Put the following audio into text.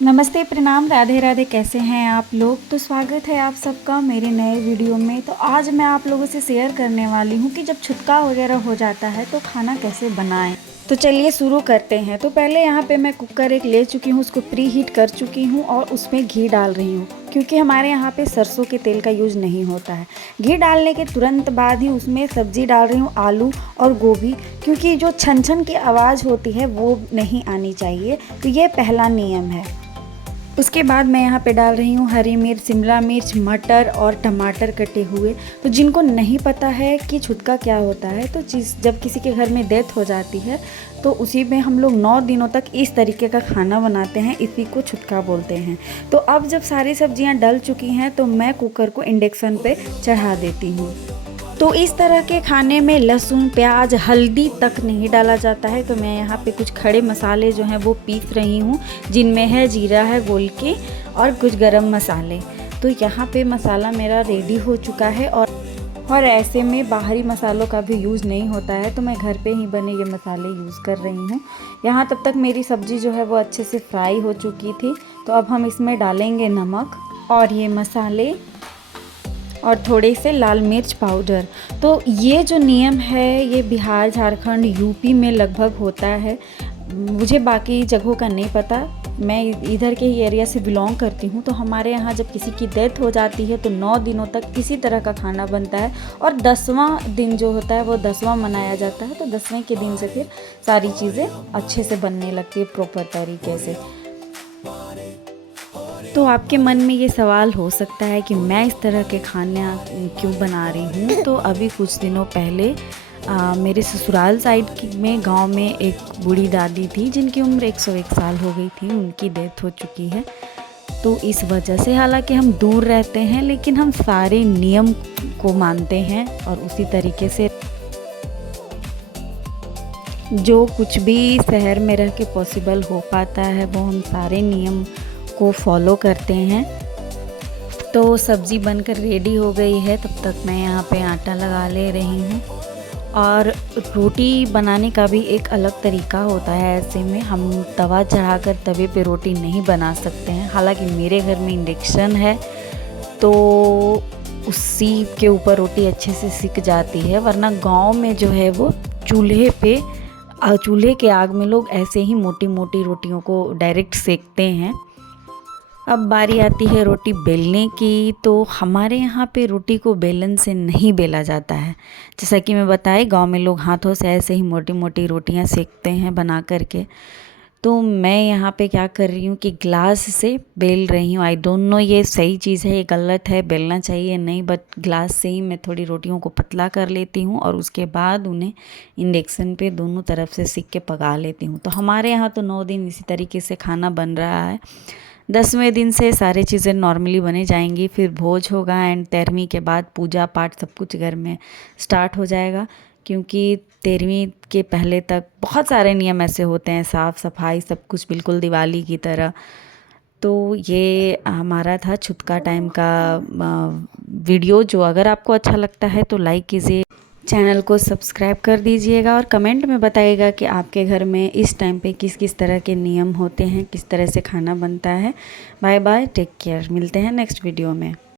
नमस्ते, प्रणाम, राधे राधे। कैसे हैं आप लोग? तो स्वागत है आप सबका मेरे नए वीडियो में। तो आज मैं आप लोगों से शेयर करने वाली हूँ कि जब छुतका वगैरह हो जाता है तो खाना कैसे बनाएं। तो चलिए शुरू करते हैं। तो पहले यहाँ पे मैं कुकर एक ले चुकी हूँ, उसको प्री हीट कर चुकी हूँ और उसमें घी डाल रही हूँ, क्योंकि हमारे यहाँ पे सरसों के तेल का यूज़ नहीं होता है। घी डालने के तुरंत बाद ही उसमें सब्ज़ी डाल रही हूँ, आलू और गोभी, क्योंकि जो छन छन की आवाज़ होती है वो नहीं आनी चाहिए। तो ये पहला नियम है। उसके बाद मैं यहाँ पे डाल रही हूँ हरी मिर्च, शिमला मिर्च, मटर और टमाटर कटे हुए। तो जिनको नहीं पता है कि छुतका क्या होता है, तो जब किसी के घर में डेथ हो जाती है तो उसी में हम लोग 9 दिनों तक इस तरीके का खाना बनाते हैं, इसी को छुतका बोलते हैं। तो अब जब सारी सब्जियाँ डल चुकी हैं तो मैं कुकर को इंडक्शन पे चढ़ा देती हूँ। तो इस तरह के खाने में लहसुन, प्याज, हल्दी तक नहीं डाला जाता है। तो मैं यहाँ पे कुछ खड़े मसाले जो हैं वो पीस रही हूँ, जिनमें है जीरा है गोल के और कुछ गरम मसाले। तो यहाँ पे मसाला मेरा रेडी हो चुका है और ऐसे में बाहरी मसालों का भी यूज़ नहीं होता है, तो मैं घर पे ही बने ये मसाले यूज़ कर रही हूँ। यहाँ तब तक मेरी सब्ज़ी जो है वो अच्छे से फ्राई हो चुकी थी। तो अब हम इसमें डालेंगे नमक और ये मसाले और थोड़े से लाल मिर्च पाउडर। तो ये जो नियम है ये बिहार, झारखंड, यूपी में लगभग होता है। मुझे बाकी जगहों का नहीं पता, मैं इधर के ही एरिया से बिलोंग करती हूँ। तो हमारे यहाँ जब किसी की डेथ हो जाती है तो 9 दिनों तक इसी तरह का खाना बनता है और 10वां दिन जो होता है वो 10वां मनाया जाता है। तो 10वें के दिन से फिर सारी चीज़ें अच्छे से बनने लगती है प्रॉपर तरीके से। तो आपके मन में ये सवाल हो सकता है कि मैं इस तरह के खाना क्यों बना रही हूँ। तो अभी कुछ दिनों पहले मेरे ससुराल साइड में गांव में एक बूढ़ी दादी थी, जिनकी उम्र 101 साल हो गई थी। उनकी डेथ हो चुकी है। तो इस वजह से हालांकि हम दूर रहते हैं, लेकिन हम सारे नियम को मानते हैं और उसी तरीके से जो कुछ भी शहर में रह के पॉसिबल हो पाता है वो हम सारे नियम को फॉलो करते हैं। तो सब्ज़ी बनकर रेडी हो गई है, तब तक मैं यहाँ पे आटा लगा ले रही हूँ। और रोटी बनाने का भी एक अलग तरीका होता है। ऐसे में हम तवा चढ़ाकर तवे पे रोटी नहीं बना सकते हैं। हालांकि मेरे घर में इंडक्शन है तो उसी के ऊपर रोटी अच्छे से सिक जाती है, वरना गांव में जो है वो चूल्हे के आग में लोग ऐसे ही मोटी मोटी रोटियों को डायरेक्ट सेकते हैं। अब बारी आती है रोटी बेलने की। तो हमारे यहाँ पे रोटी को बेलन से नहीं बेला जाता है। जैसा कि मैं बताए, गांव में लोग हाथों से ऐसे ही मोटी मोटी रोटियाँ सेकते हैं बना करके। तो मैं यहाँ पे क्या कर रही हूँ कि ग्लास से बेल रही हूँ। आई डोंट नो ये सही चीज़ है, ये गलत है, बेलना चाहिए नहीं, बट ग्लास से ही मैं थोड़ी रोटियों को पतला कर लेती हूँ और उसके बाद उन्हें इंडक्शन पे दोनों तरफ से सेक के पका लेती हूँ। तो हमारे यहाँ तो 9 दिन इसी तरीके से खाना बन रहा है। 10वें दिन से सारी चीज़ें नॉर्मली बने जाएंगी, फिर भोज होगा एंड 13वीं के बाद पूजा पाठ सब कुछ घर में स्टार्ट हो जाएगा। क्योंकि 13वीं के पहले तक बहुत सारे नियम ऐसे होते हैं, साफ़ सफाई सब कुछ बिल्कुल दिवाली की तरह। तो ये हमारा था छुतका टाइम का वीडियो। जो अगर आपको अच्छा लगता है तो लाइक कीजिए, चैनल को सब्सक्राइब कर दीजिएगा और कमेंट में बताइएगा कि आपके घर में इस टाइम पे किस किस तरह के नियम होते हैं, किस तरह से खाना बनता है। बाय बाय, टेक केयर, मिलते हैं नेक्स्ट वीडियो में।